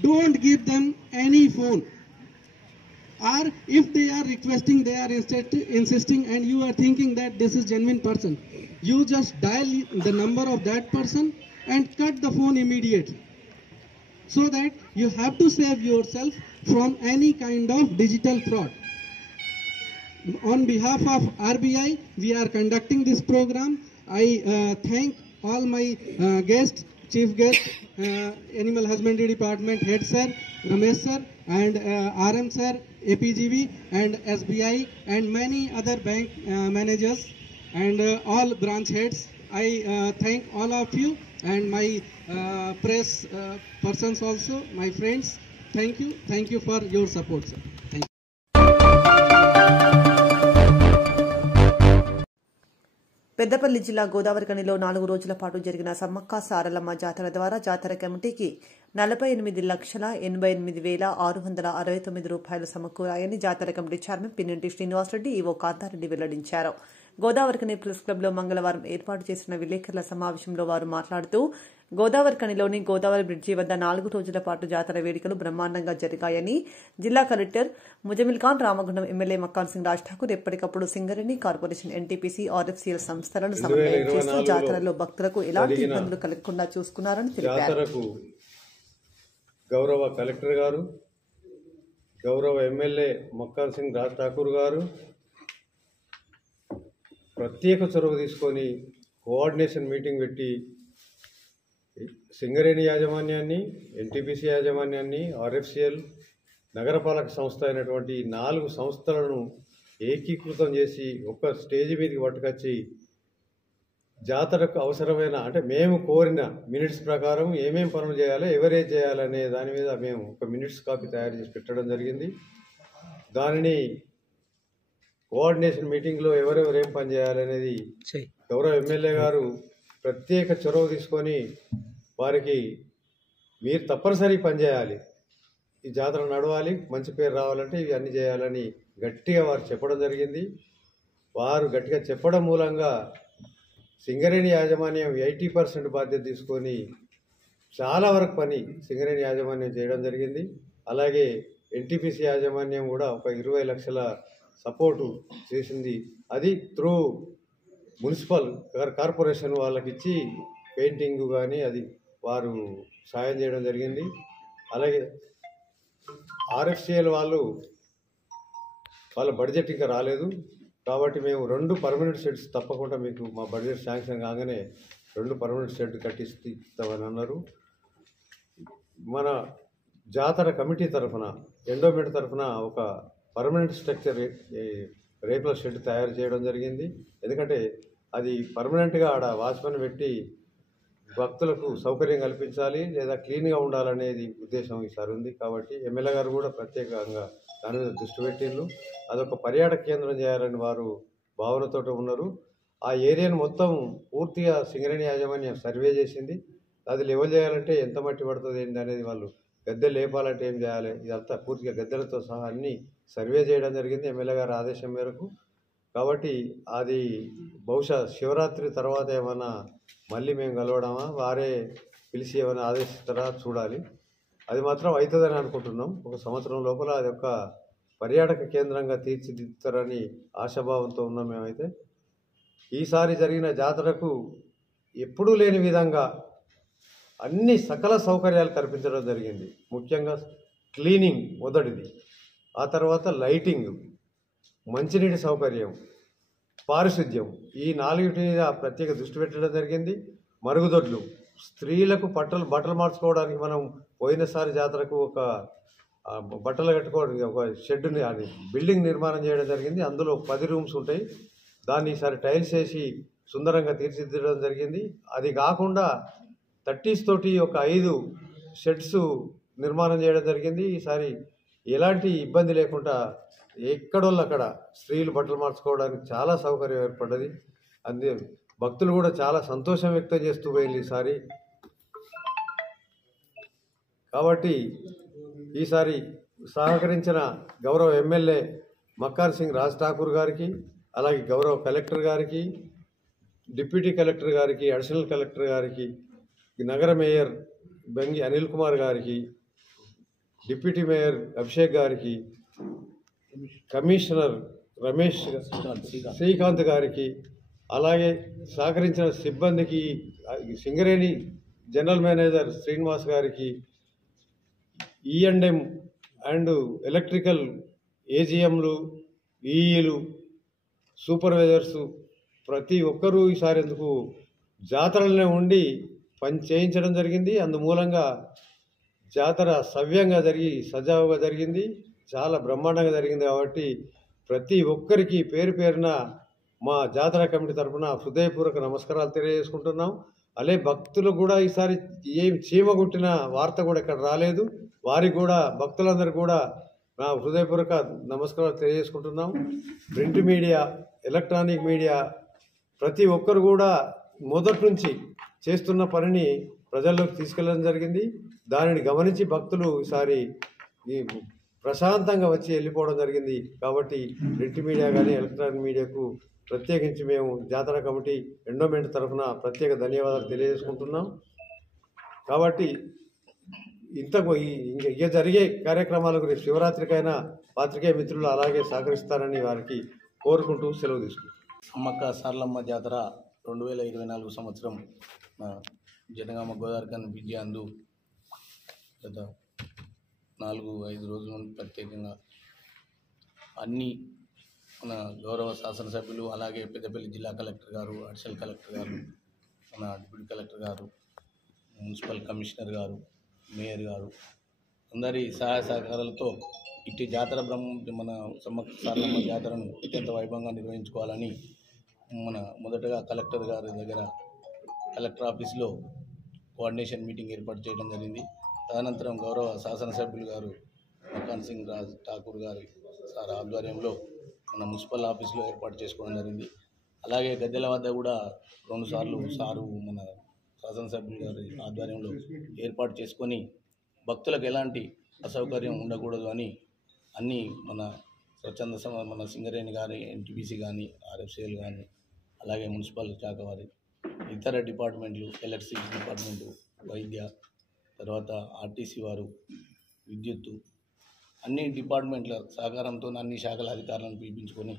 Don't give them any phone. Or if they are requesting, they are insisting and you are thinking that this is genuine person, you just dial the number of that person and cut the phone immediately. So that you have to save yourself from any kind of digital fraud. On behalf of RBI, we are conducting this program. I thank all my guests, chief guest, Animal Husbandry Department Head Sir, Ramesh Sir, and RM Sir, APGB and SBI and many other bank managers and all branch heads. I thank all of you and my press persons also, my friends. Thank you for your support, sir. Thank you. Peddapalli జిల్లా గోదావరిఖనిలో 4 రోజుల పాటు జరిగిన సమ్మక్క సారలమ్మ జాతర ద్వారా జాతర కమిటీకి 48,88,669 రూపాయలు సమకూరాయని జాతర committee chairman Pinnenti Srinivasa Reddy, EO Kantha Reddy వెల్లడించారు. గోదావరిఖని ప్రెస్ క్లబ్లో మంగళవారం ఏర్పాటు చేసిన విలేకరుల సమావేశంలో వారు మాట్లాడుతూ గోదావరిఖనిలోని గోదావరి బ్రిడ్జి వద్ద 4 రోజుల పాటు జాతర వేడుకలు బ్రహ్మాండంగా జరిగాయని, జిల్లా కలెక్టర్ ముజమిల్ ఖాన్, రామగుండం ఎమ్మెల్యే మక్కాన్ సింగ్ రాజ్ ఠాకూర్ ఎప్పటికప్పుడు సింగరేణి కార్పొరేషన్, ఎన్టీపీసీ, ఆర్ఎఫ్సీఎల్ సంస్థలను సమన్వయం చేస్తూ జాతరలో భక్తులకు ఎలాంటి ఇబ్బందులు కలగకుండా చూసుకున్నారని తెలిపారు. గౌరవ కలెక్టర్ గారు, గౌరవ ఎమ్మెల్యే మక్కాన్ సింగ్ రాజ్ ఠాకూర్ గారు ప్రత్యేక చొరవ తీసుకొని కోఆర్డినేషన్ మీటింగ్ పెట్టి సింగరేణి యాజమాన్యాన్ని, ఎన్టీపీసీ యాజమాన్యాన్ని, ఆర్ఎఫ్సిఎల్, నగరపాలక సంస్థ అయినటువంటి 4 సంస్థలను ఏకీకృతం చేసి ఒక్క స్టేజ్ మీదకి పట్టుకొచ్చి జాతరకు అవసరమైన, అంటే మేము కోరిన మినిట్స్ ప్రకారం ఏమేం పనులు చేయాలి, ఎవరే చేయాలనే దాని మీద మేము ఒక మినిట్స్ కాపీ తయారు చేసి పెట్టడం జరిగింది. దానిని కోఆర్డినేషన్ మీటింగ్లో ఎవరెవరు ఏం పని చేయాలనేది గౌరవ ఎమ్మెల్యే గారు ప్రత్యేక చొరవ తీసుకొని వారికి మీరు తప్పనిసరి పనిచేయాలి, ఈ జాతర నడవాలి, మంచి పేరు రావాలంటే ఇవి అన్నీ చేయాలని గట్టిగా వారు చెప్పడం జరిగింది. వారు గట్టిగా చెప్పడం మూలంగా సింగరేణి యాజమాన్యం 80% బాధ్యత తీసుకొని చాలా వరకు పని సింగరేణి యాజమాన్యం చేయడం జరిగింది. అలాగే ఎన్టీపీసీ యాజమాన్యం కూడా ఒక 20 లక్షల సపోర్టు చేసింది. అది త్రూ మున్సిపల్ కార్పొరేషన్ వాళ్ళకి ఇచ్చి పెయింటింగ్ కానీ అది వారు సాయం చేయడం జరిగింది. అలాగే ఆర్ఎఫ్సిఎల్ వాళ్ళ బడ్జెట్ ఇంకా రాలేదు కాబట్టి మేము 2 పర్మనెంట్ షెడ్స్ తప్పకుండా మీకు మా బడ్జెట్ శాంక్షన్ కాగానే 2 పర్మనెంట్ షెడ్ కట్టిస్తామని అన్నారు. మన జాతర కమిటీ తరఫున, ఎండోమెంట్ తరఫున ఒక పర్మనెంట్ స్ట్రక్చర్ రేకుల షెడ్ తయారు చేయడం జరిగింది. ఎందుకంటే అది పర్మనెంట్గా ఆడ వాచ్మెన్ పెట్టి భక్తులకు సౌకర్యం కల్పించాలి లేదా క్లీన్గా ఉండాలనేది ఉద్దేశం ఈసారి ఉంది. కాబట్టి ఎమ్మెల్యే గారు కూడా ప్రత్యేకంగా దాని మీద దృష్టి పెట్టిండ్రు. అదొక పర్యాటక కేంద్రం చేయాలని వారు భావనతో ఉన్నారు. ఆ ఏరియాను మొత్తం పూర్తిగా సింగరేణి యాజమాన్యం సర్వే చేసింది. అది లెవెల్ చేయాలంటే ఎంత మట్టి పడుతుంది ఏంటి అనేది, వాళ్ళు గద్దెలు లేపాలంటే ఏం చేయాలి, ఇదంతా పూర్తిగా గద్దెలతో సహా అన్నీ సర్వే చేయడం జరిగింది ఎమ్మెల్యే గారి ఆదేశం మేరకు. కాబట్టి అది బహుశా శివరాత్రి తర్వాత ఏమైనా మళ్ళీ మేము కలవడమా, వారే పిలిచి ఏమైనా ఆదేశిస్తారా చూడాలి. అది మాత్రం అవుతుందని అనుకుంటున్నాం. ఒక సంవత్సరం లోపల అది ఒక పర్యాటక కేంద్రంగా తీర్చిదిద్దుతారని ఆశాభావంతో ఉన్నాం మేమైతే. ఈసారి జరిగిన జాతరకు ఎప్పుడూ లేని విధంగా అన్ని సకల సౌకర్యాలు కల్పించడం జరిగింది. ముఖ్యంగా క్లీనింగ్ మొదటిది, ఆ తర్వాత లైటింగ్, మంచినీటి సౌకర్యం, పారిశుద్ధ్యం, ఈ 4 మీద ప్రత్యేక దృష్టి పెట్టడం జరిగింది. మరుగుదొడ్లు, స్త్రీలకు బట్టలు మార్చుకోవడానికి మనం పోయినసారి జాతరకు ఒక బట్టలు కట్టుకోవడానికి ఒక షెడ్డుని అది బిల్డింగ్ నిర్మాణం చేయడం జరిగింది. అందులో 10 రూమ్స్ ఉంటాయి. దాన్ని ఈసారి టైల్స్ వేసి సుందరంగా తీర్చిదిద్దడం జరిగింది. అది కాకుండా 30s తోటి ఒక 5 షెడ్స్ నిర్మాణం చేయడం జరిగింది. ఈసారి ఎలాంటి ఇబ్బంది లేకుండా ఎక్కడోళ్ళు అక్కడ స్త్రీలు బట్టలు మార్చుకోవడానికి చాలా సౌకర్యం ఏర్పడ్డది. అంతే భక్తులు కూడా చాలా సంతోషం వ్యక్తం చేస్తూ పోయింది ఈసారి. కాబట్టి ఈసారి సహకరించిన గౌరవ ఎమ్మెల్యే మక్కాన్ సింగ్ రాజ్ ఠాకూర్ గారికి, అలాగే గౌరవ కలెక్టర్ గారికి, డిప్యూటీ కలెక్టర్ గారికి, అడిషనల్ కలెక్టర్ గారికి, నగర మేయర్ బెంగి అనిల్ కుమార్ గారికి, డిప్యూటీ మేయర్ అభిషేక్ గారికి, కమిషనర్ రమేష్ శ్రీకాంత్ గారికి, అలాగే సహకరించిన సిబ్బందికి, సింగరేణి జనరల్ మేనేజర్ శ్రీనివాస్ గారికి, E&M అండ్ ఎలక్ట్రికల్ ఏజిఎంలు, ఈఈలు, సూపర్వైజర్సు ప్రతి ఒక్కరూ ఈసారి ఎందుకు జాతరలనే ఉండి పని చేయించడం జరిగింది. అందుమూలంగా జాతర సవ్యంగా జరిగి సజావుగా జరిగింది, చాలా బ్రహ్మాండంగా జరిగింది. కాబట్టి ప్రతి ఒక్కరికి పేరు పేరున మా జాతర కమిటీ తరఫున హృదయపూర్వక నమస్కారాలు తెలియజేసుకుంటున్నాం. అలాగే భక్తులు కూడా ఈసారి ఏం చీమగుట్టిన వార్త కూడా ఇక్కడ రాలేదు. వారికి కూడా భక్తులందరూ కూడా నా హృదయపూర్వక నమస్కారాలు తెలియజేసుకుంటున్నాం. ప్రింట్ మీడియా, ఎలక్ట్రానిక్ మీడియా ప్రతి ఒక్కరు కూడా మొదటి నుంచి చేస్తున్న పనిని ప్రజల్లోకి తీసుకెళ్ళడం జరిగింది. దానిని గమనించి భక్తులు ఈసారి ప్రశాంతంగా వచ్చి వెళ్ళిపోవడం జరిగింది. కాబట్టి ప్రింట్ మీడియా కానీ ఎలక్ట్రానిక్ మీడియాకు ప్రత్యేకించి మేము జాతర కమిటీ ఎండోమెంట్ తరఫున ప్రత్యేక ధన్యవాదాలు తెలియజేసుకుంటున్నాం. కాబట్టి ఇక జరిగే కార్యక్రమాలకు రేపు శివరాత్రికైనా పాత్రికేయ మిత్రులు అలాగే సహకరిస్తారని వారికి కోరుకుంటూ సెలవు తీసుకుంటాం. సమ్మక్క సారలమ్మ జాతర 2024 సంవత్సరం జనగామ గోదావరిఖని విద్య అందు గత 4-5 రోజుల నుండి ప్రత్యేకంగా అన్ని మన గౌరవ శాసనసభ్యులు, అలాగే పెద్దపల్లి జిల్లా కలెక్టర్ గారు, అడిషనల్ కలెక్టర్ గారు, మన డిప్యూటీ కలెక్టర్ గారు, మున్సిపల్ కమిషనర్ గారు, మేయర్ గారు అందరి సహాయ సహకారాలతో ఇట్టి జాతర మన సమ్మక్క సారలమ్మ జాతరను అత్యంత వైభవంగా నిర్వహించుకోవాలని మొదటగా కలెక్టర్ గారి దగ్గర కలెక్టర్ ఆఫీస్లో కోఆర్డినేషన్ మీటింగ్ ఏర్పాటు చేయడం జరిగింది. తదనంతరం గౌరవ శాసనసభ్యులు గారు మక్కాన్ సింగ్ రాజ్ ఠాకూర్ గారి సార్ ఆధ్వర్యంలో మన మున్సిపల్ ఆఫీస్లో ఏర్పాటు చేసుకోవడం జరిగింది. అలాగే గద్దెల వద్ద కూడా 2 సార్లు సారు మన శాసనసభ్యులు గారి ఆధ్వర్యంలో ఏర్పాటు చేసుకొని భక్తులకు ఎలాంటి అసౌకర్యం ఉండకూడదు అని అన్నీ మన స్వచ్ఛంద మన సింగరేణి కానీ, ఎన్టీపీసీ కానీ, ఆర్ఎఫ్సిఎల్ కానీ, అలాగే మున్సిపల్ శాఖ వారి ఇతర డిపార్ట్మెంట్లు, ఎలక్ట్రిసిటీ డిపార్ట్మెంటు, వైద్య, తర్వాత ఆర్టీసీ వారు, విద్యుత్తు, అన్ని డిపార్ట్మెంట్ల సహకారంతో అన్ని శాఖల అధికారులను పిలిపించుకొని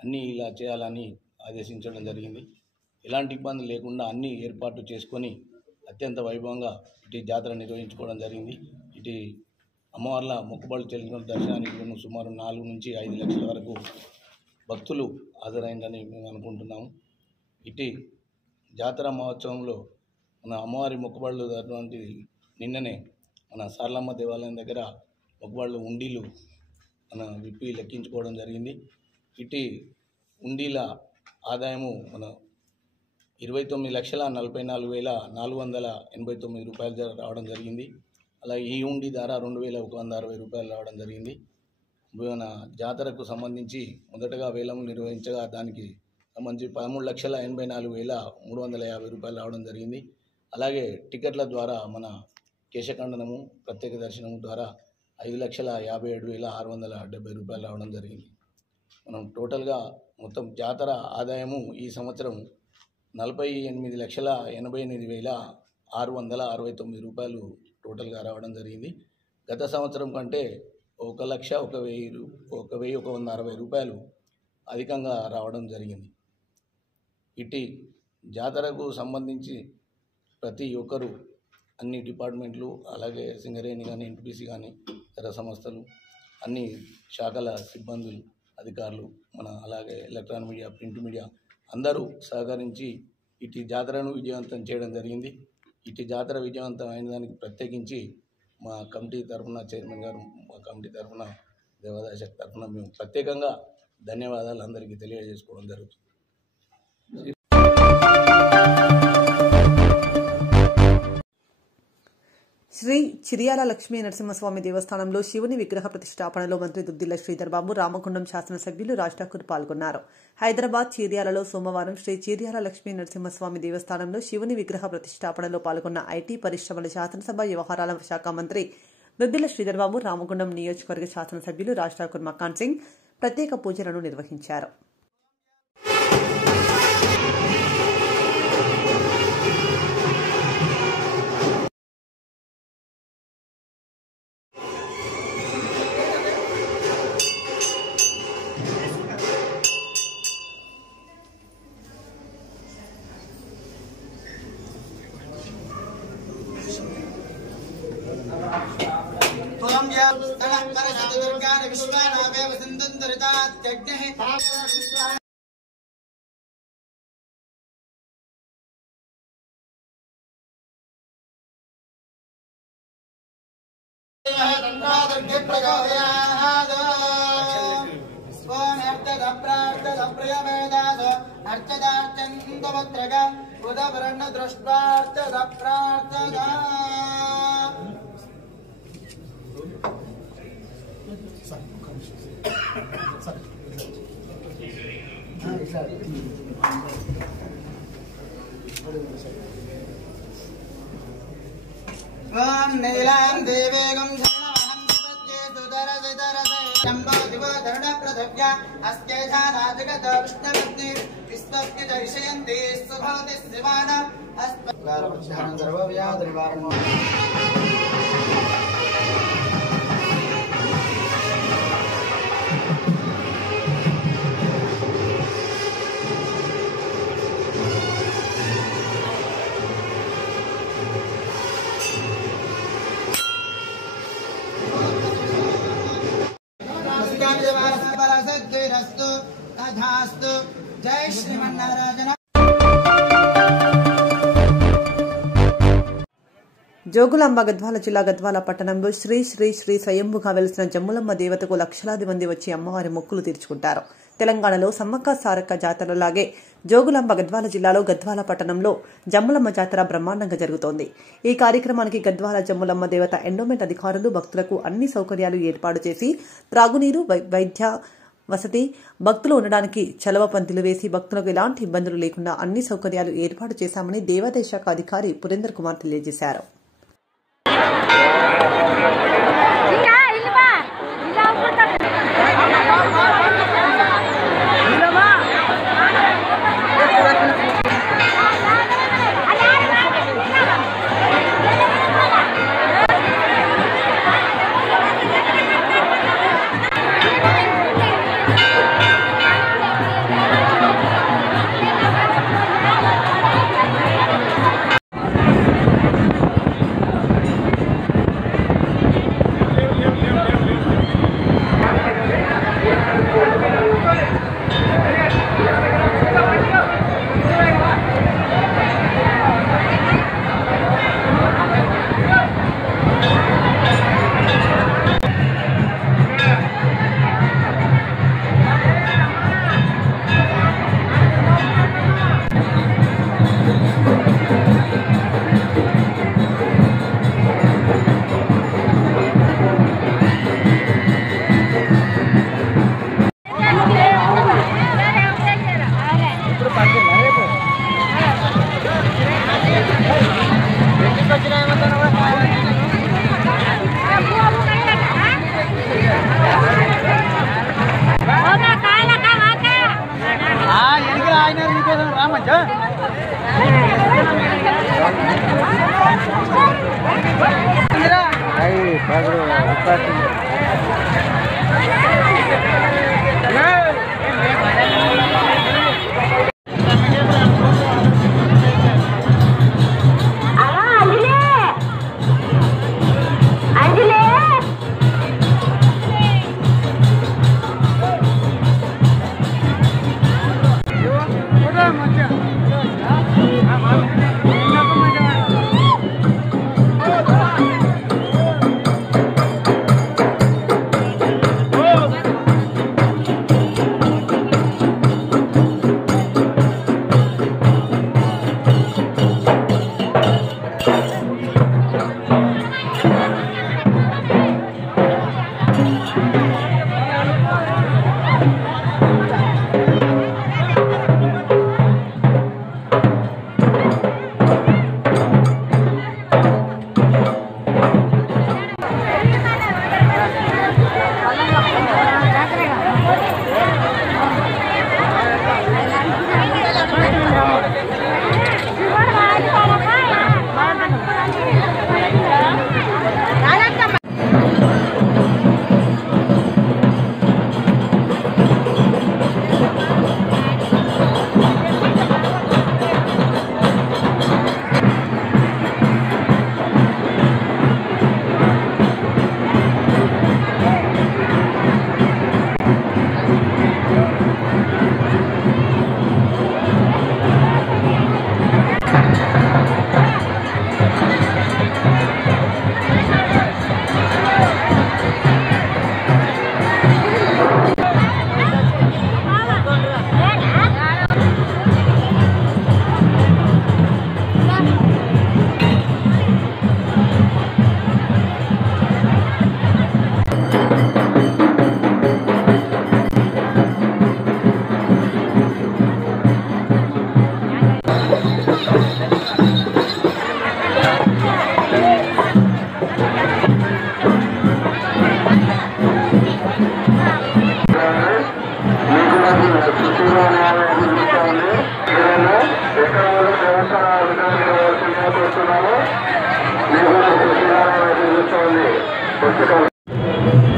అన్నీ ఇలా చేయాలని ఆదేశించడం జరిగింది. ఎలాంటి ఇబ్బంది లేకుండా అన్ని ఏర్పాట్లు చేసుకొని అత్యంత వైభవంగా ఇటు జాతర నిర్వహించుకోవడం జరిగింది. ఇటు అమ్మవార్ల మొక్కుబడులు చెల్లించిన దర్శనానికి సుమారు 4 నుంచి 5 లక్షల వరకు భక్తులు హాజరైందని మేము అనుకుంటున్నాము. ఇటు జాతర మహోత్సవంలో మన అమ్మవారి మొక్కుబడులు అటువంటి నిన్ననే మన సారలమ్మ దేవాలయం దగ్గర మొక్కుబడులు ఉండీలు మన విప్పి లెక్కించుకోవడం జరిగింది. ఇటు ఉండీల ఆదాయము మన 29,44,489 రూపాయలు రావడం జరిగింది. అలాగే ఈ ఉండి ధర 2,160 రూపాయలు రావడం జరిగింది. మన జాతరకు సంబంధించి మొదటగా వేలము నిర్వహించగా దానికి సంబంధించి 13,84,350 రూపాయలు రావడం జరిగింది. అలాగే టికెట్ల ద్వారా మన కేశఖండనము, ప్రత్యేక దర్శనము ద్వారా 5,57,670 రూపాయలు రావడం జరిగింది. మనం టోటల్గా మొత్తం జాతర ఆదాయము ఈ సంవత్సరం 48,88,669 రూపాయలు టోటల్గా రావడం జరిగింది. గత సంవత్సరం కంటే 1,01,160 రూపాయలు అధికంగా రావడం జరిగింది. ఇటు జాతరకు సంబంధించి ప్రతి ఒక్కరూ అన్ని డిపార్ట్మెంట్లు, అలాగే సింగరేణి కానీ, ఎన్టీపీసీ కానీ, ఇతర సంస్థలు, అన్ని శాఖల సిబ్బందులు, అధికారులు, అలాగే ఎలక్ట్రానిక్ మీడియా, ప్రింట్ మీడియా అందరూ సహకరించి ఇటు జాతరను విజయవంతం చేయడం జరిగింది. ఇటు జాతర విజయవంతం అయిన దానికి ప్రత్యేకించి మా కమిటీ తరఫున, చైర్మన్ గారు, మా కమిటీ తరఫున, దేవాదాయ శాఖ తరఫున మేము ప్రత్యేకంగా ధన్యవాదాలు అందరికీ తెలియజేసుకోవడం జరుగుతుంది. శ్రీ చిర్యాల లక్ష్మీ నరసింహస్వామి దేవస్థానంలో శివుని విగ్రహ ప్రతిష్టాపనలో మంత్రి దుద్దిళ్ల శ్రీధర్ బాబు, రామగుండం శాసనసభ్యులు రాజ్ ఠాకూర్ పాల్గొన్నారు. హైదరాబాద్ చిర్యాలలో సోమవారం శ్రీ చిర్యాల లక్ష్మీ నరసింహస్వామి దేవస్థానంలో శివుని విగ్రహ ప్రతిష్టాపనలో పాల్గొన్న ఐటీ పరిశ్రమల శాసనసభ వ్యవహారాల శాఖ మంత్రి దుద్దిళ్ల శ్రీధర్ బాబు, రామగుండం నియోజకవర్గ శాసనసభ్యులు రాజ్ ఠాకూర్ మకాన్ సింగ్ ప్రత్యేక పూజలను నిర్వహించారు. నీలాం దేవేగం శరణమహం ప్రపద్యే సుదరసిదరసే శంభో దివో ధరుణప్రదవ్య అస్కేశానాదిగత విష్ణుపత్ని విశ్వస్య దర్శయంతి సుభవతి శివాన అస్పత్కారపక్షానం సర్వవ్యాధి నివారణం. జై శ్రీమన్నారాయణ. జోగులాంబ గద్వాల జిల్లా గద్వాల పట్టణంలో శ్రీ శ్రీ శ్రీ స్వయంభుగా వెలిసిన జమ్ములమ్మ దేవతకు లక్షలాది మంది వచ్చి అమ్మవారి మొక్కులు తీర్చుకుంటారు. తెలంగాణలో సమ్మక్క సారక్క జాతరలాగే జోగులాంబ గద్వాల జిల్లాలో గద్వాల పట్టణంలో జమ్ములమ్మ జాతర బ్రహ్మాండంగా జరుగుతోంది. ఈ కార్యక్రమానికి గద్వాల జమ్ములమ్మ దేవత ఎండోమెంట్ అధికారులు భక్తులకు అన్ని సౌకర్యాలు ఏర్పాటు చేసి త్రాగునీరు, వైద్య వసతి, భక్తులు ఉండడానికి చలవ పందిలు వేసి భక్తులకు ఎలాంటి ఇబ్బందులు లేకుండా అన్ని సౌకర్యాలు ఏర్పాటు చేశామని దేవాదాయ శాఖ అధికారి పురేందర్ కుమార్ తెలియజేశారు.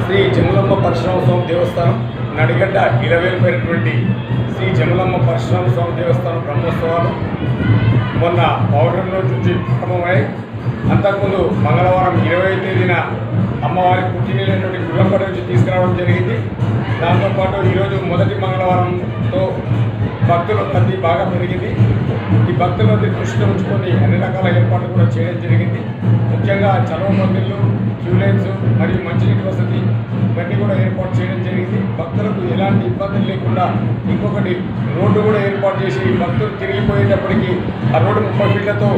శ్రీ జములమ్మ పరశురామ స్వామి దేవస్థానం నడిగడ్డ ఇరవేలుపైనటువంటి శ్రీ జములమ్మ పరశురామ స్వామి దేవస్థానం బ్రహ్మోత్సవాలు మొన్న పౌర్ణమి రోజు నుంచి ప్రారంభమై అంతకుముందు మంగళవారం 20వ తేదీన అమ్మవారి పుట్టినటువంటి గుళ్ళంపట నుంచి తీసుకురావడం జరిగింది. దాంతోపాటు ఈరోజు మొదటి మంగళవారంతో భక్తుల రద్దీ బాగా పెరిగింది. ఈ భక్తుల రద్దీ దృష్టిలో ఉంచుకొని అన్ని రకాల ఏర్పాట్లు కూడా చేయడం జరిగింది. ముఖ్యంగా చలవ మందిర్లు, క్యూ లైన్స్ మరియు మంచినీటి వసతి ఇవన్నీ కూడా ఏర్పాటు చేయడం జరిగింది. భక్తులకు ఎలాంటి ఇబ్బందులు లేకుండా ఇంకొకటి రోడ్డు కూడా ఏర్పాటు చేసి భక్తులు తిరిగిపోయేటప్పటికీ ఆ రోడ్డు 30 ఫీట్లతో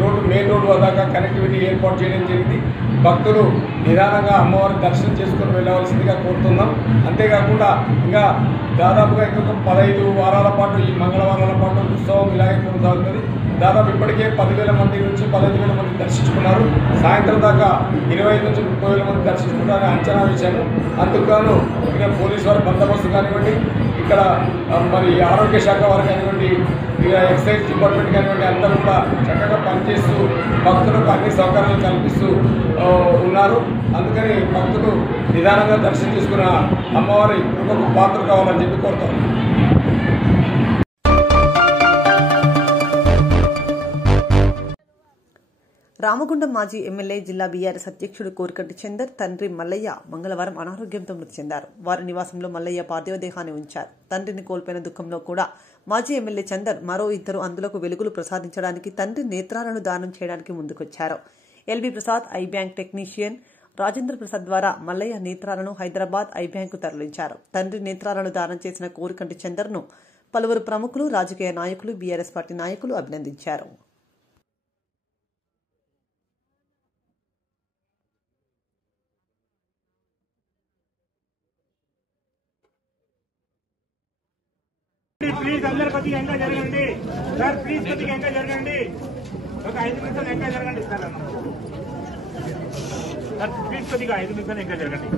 రోడ్డు మెయిన్ రోడ్డు దాకా కనెక్టివిటీ ఏర్పాటు చేయడం జరిగింది. భక్తులు నిదానంగా అమ్మవారి దర్శనం చేసుకుని వెళ్ళవలసిందిగా కోరుతున్నాం. అంతేకాకుండా ఇంకా దాదాపుగా ఇంకొక 15 వారాల పాటు ఈ మంగళవారాల పాటు ఉత్సవం ఇలాగే కొనసాగుతుంది. దాదాపు ఇప్పటికే 10,000 మంది నుంచి 15,000 మంది దర్శించుకున్నారు. సాయంత్రం దాకా 25 నుంచి 30,000 మంది దర్శించుకుంటారని అంచనా వేశాము. అందుకు ఇక్కడ పోలీసు వారి బందోబస్తు కానివ్వండి, ఇక్కడ మరి ఆరోగ్య శాఖ వారు కానివ్వండి, ఇక ఎక్సైజ్ డిపార్ట్మెంట్ కానివ్వండి, అందరూ కూడా చక్కగా పనిచేస్తూ భక్తులకు అన్ని సౌకర్యాలు కల్పిస్తూ ఉన్నారు. అందుకని భక్తులు నిదానంగా దర్శనం చేసుకున్న అమ్మవారి కృపకు పాత్ర కావాలని చెప్పి కోరుతాం. రామగుండం మాజీ ఎమ్మెల్యే జిల్లా బీఆర్ఎస్ అధ్యక్షుడు కోరికంటి చందర్ తండ్రి మల్లయ్య మంగళవారం అనారోగ్యంతో మృతి చెందారు. వారి నివాసంలో మల్లయ్య పార్థివ దేహాన్ని ఉంచారు. తండ్రిని కోల్పోయిన దుఃఖంలో కూడా మాజీ ఎమ్మెల్యే చందర్ మరో 2 అందులకు వెలుగులు ప్రసాదించడానికి తండ్రి నేత్రాలను దానం చేయడానికి ముందుకొచ్చారు. LB Prasad I bank technician Rajendra Prasad ద్వారా మల్లయ్య నేత్రాలను హైదరాబాద్ ఐ బ్యాంకు తరలించారు. తండ్రి నేత్రాలను దానం చేసిన కోరికంటి చందర్ను పలువురు ప్రముఖులు, రాజకీయ నాయకులు, బీఆర్ఎస్ పార్టీ నాయకులు అభినందించారు. ప్లీజ్ అందరు కొద్దిగా ఎంగా జరగండి సార్, ప్లీజ్ కొద్దిగా ఎంగా జరగండి, ఒక 5 నిమిషాలు ఎంగా జరగండి సార్. సార్ ప్లీజ్ కొద్దిగా 5 నిమిషాలు ఎంగా జరగండి.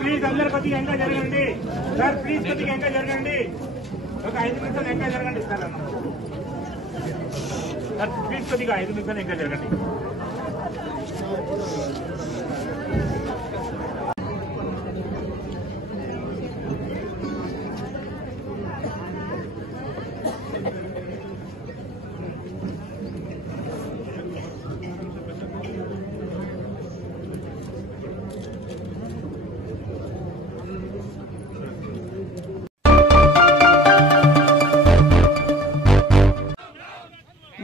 ప్లీజ్ అందరు కొద్దిగా ఇంకా జరగండి సార్, ప్లీజ్ కొద్దిగా ఇంకా జరగండి, ఒక 5 నిమిషాలు ఇంకా జరగండి సార్. సార్ ప్లీజ్ కొద్దిగా 5 నిమిషాలు ఇంకా జరగండి.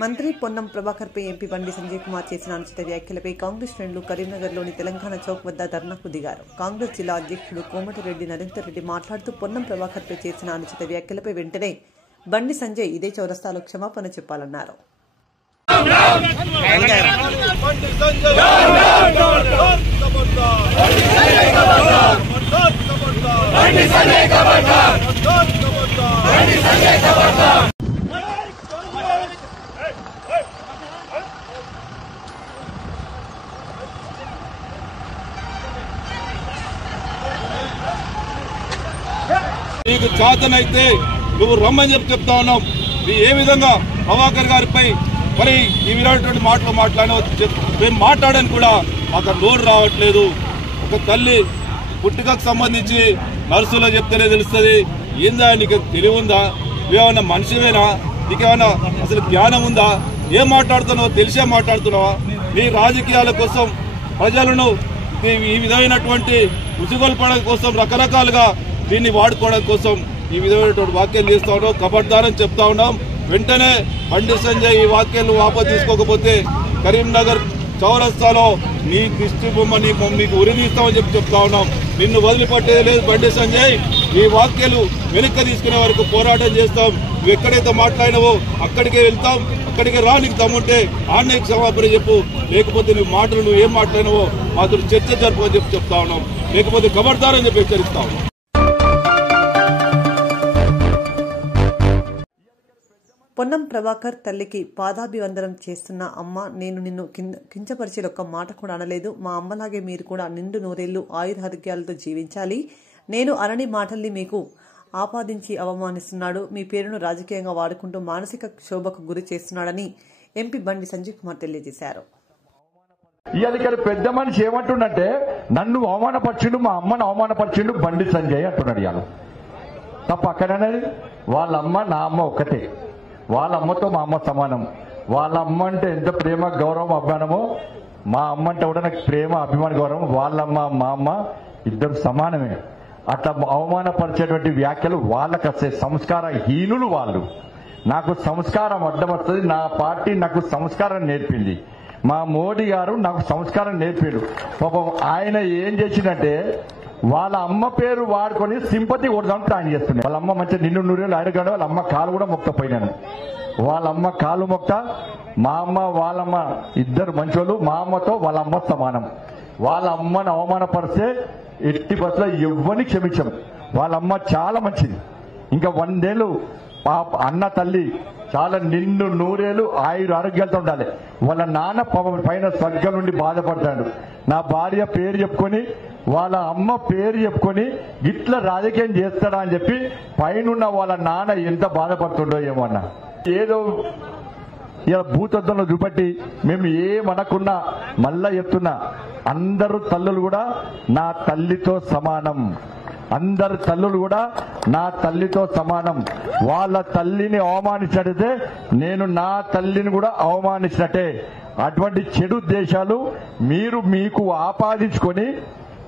మంత్రి పొన్నం ప్రభాకర్పై ఎంపీ బండి సంజయ్ కుమార్ చేసిన అనుచిత వ్యాఖ్యలపై కాంగ్రెస్ శ్రేణులు కరీంనగర్లోని తెలంగాణ చౌక్ వద్ద ధర్నాకు దిగారు. కాంగ్రెస్ జిల్లా అధ్యక్షుడు కోమటిరెడ్డి నరేందర్ రెడ్డి మాట్లాడుతూ పొన్నం ప్రభాకర్పై చేసిన అనుచిత వ్యాఖ్యలపై వెంటనే బండి సంజయ్ ఇదే చౌరస్తాలో క్షమాపణ చెప్పాలన్నారు. నీకు చేతనైతే నువ్వు రమ్మని చెప్తా ఉన్నాం. ఏ విధంగా ప్రభాకర్ గారిపై మరి ఈ విధమైనటువంటి మాటలు మేము మాట్లాడని కూడా మాకు నోరు రావట్లేదు. ఒక తల్లి పుట్టుకకు సంబంధించి నర్సులో చెప్తేనే తెలుస్తుంది. ఏందా నీకు తెలివి ఉందా? నువ్వేమన్నా మనిషివేనా? నీకేమన్నా అసలు జ్ఞానం ఉందా? ఏం మాట్లాడుతున్నావు? తెలిసే మాట్లాడుతున్నావా? నీ రాజకీయాల కోసం ప్రజలను ఈ విధమైనటువంటి ఉసుగొల్పడం కోసం రకరకాలుగా దీన్ని వాడుకోవడం కోసం ఈ విధమైనటువంటి వ్యాఖ్యలు చేస్తా ఉన్నాం. కబడ్దారని చెప్తా ఉన్నాం. వెంటనే బండి సంజయ్ ఈ వ్యాఖ్యలు వాపసు తీసుకోకపోతే కరీంనగర్ చౌరస్తాలో నీ దిష్టి బొమ్మ నీకు ఉరిదీస్తామని చెప్తా ఉన్నాం. నిన్ను వదిలిపట్టేది లేదు బండి సంజయ్. ఈ వ్యాఖ్యలు వెనక్కి తీసుకునే వరకు పోరాటం చేస్తాం. నువ్వు ఎక్కడైతే మాట్లాడినావో అక్కడికే వెళ్తాం. అక్కడికి రా, నీకు తమ్ముంటే ఆన్లైన్ క్షమాపణ చెప్పు. లేకపోతే నువ్వు ఏం మాట్లాడినావో మాతో చర్చ జరుపుకొని చెప్తా ఉన్నాం. లేకపోతే కబడ్దారని చెప్పి హెచ్చరిస్తాం. పొన్నం ప్రభాకర్ తల్లికి పాదాభివందనం చేస్తున్న అమ్మ, నేను నిన్ను కించపరిచే ఒక్క మాట కూడా అనలేదు. మా అమ్మలాగే మీరు కూడా నిండు నూరేళ్లు ఆయురారోగ్యాలతో జీవించాలి. నేను అనని మాటల్ని మీకు ఆపాదించి అవమానిస్తున్నాడు. మీ పేరును రాజకీయంగా వాడుకుంటూ మానసిక క్షోభకు గురి చేస్తున్నాడని ఎంపీ బండి సంజయ్ కుమార్ తెలియజేశారు. ఇవాళ పెద్ద మనిషి ఏమంటుండంటే నన్ను అవమానపరిచిండు, మా అమ్మను అవమానపరిచిండు బండి సంజయ్ అంటున్నాడు. ఇవాళ తప్ప అక్కడనేది వాళ్ళ అమ్మ నా అమ్మ ఒక్కటే. వాళ్ళ అమ్మతో మా అమ్మ సమానం. వాళ్ళ అమ్మ అంటే ఎంత ప్రేమ గౌరవం అభిమానమో మా అమ్మ అంటే కూడా నాకు ప్రేమ అభిమాన గౌరవం. వాళ్ళమ్మ మా అమ్మ ఇద్దరు సమానమే. అట్లా అవమానపరిచేటువంటి వ్యాఖ్యలు వాళ్ళకి వస్తే సంస్కార హీనులు వాళ్ళు. నాకు సంస్కారం అడ్డం వస్తుంది. నా పార్టీ నాకు సంస్కారం నేర్పింది. మా మోడీ గారు నాకు సంస్కారం నేర్పాడు. పాపం ఆయన ఏం చేసిందంటే వాళ్ళ అమ్మ పేరు వాడుకొని సింపతి కొడదామని ప్లాన్ చేస్తున్నాయి. వాళ్ళ అమ్మ మంచిగా నిన్ను నూరేళ్ళు ఆడగాడు. వాళ్ళ అమ్మ కాలు కూడా మొక్కపోయినాను. వాళ్ళ అమ్మ కాలు మొక్త, మా అమ్మ వాళ్ళమ్మ ఇద్దరు మంచోళ్ళు. మా అమ్మతో వాళ్ళ అమ్మ సమానం. వాళ్ళ అమ్మను అవమానపరిస్తే ఎట్టి బస్సులో ఎవ్వరిని క్షమించం. వాళ్ళ అమ్మ చాలా మంచిది. ఇంకా 100 ఏళ్ళు అన్న తల్లి చాలా నిండు నూరేళ్ళు ఆరోగ్యాలతో ఉండాలి. వాళ్ళ నాన్న పైన స్వర్గం నుండి బాధపడతాడు. నా భార్య పేరు చెప్పుకొని వాళ్ళ అమ్మ పేరు చెప్పుకొని ఇట్లా రాజకీయం చేస్తాడా అని చెప్పి పైన వాళ్ళ నాన్న ఎంత బాధపడుతుండో ఏమో అన్న. ఏదో ఇలా భూతత్వంలో చూపట్టి మేము ఏమనకున్నా మళ్ళా చెప్తున్నా, అందరూ తల్లులు కూడా నా తల్లితో సమానం. అందరు తల్లులు కూడా నా తల్లితో సమానం. వాళ్ళ తల్లిని అవమానించినట్టయితే నేను నా తల్లిని కూడా అవమానించినట్టే. అటువంటి చెడు ఉద్దేశాలు మీకు ఆపాదించుకొని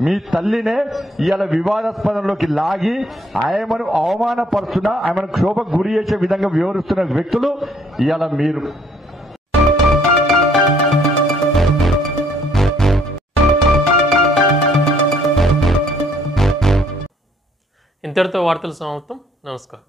మీ తల్లినే ఇవాళ వివాదాస్పదంలోకి లాగి ఆయమను అవమానపరుస్తున్నా, ఆయమను క్షోభకు గురి చేసే విధంగా వివరిస్తున్న వ్యక్తులు ఇవాళ మీరు. ఇంతటితో వార్తలు సమాప్తం. నమస్కారం.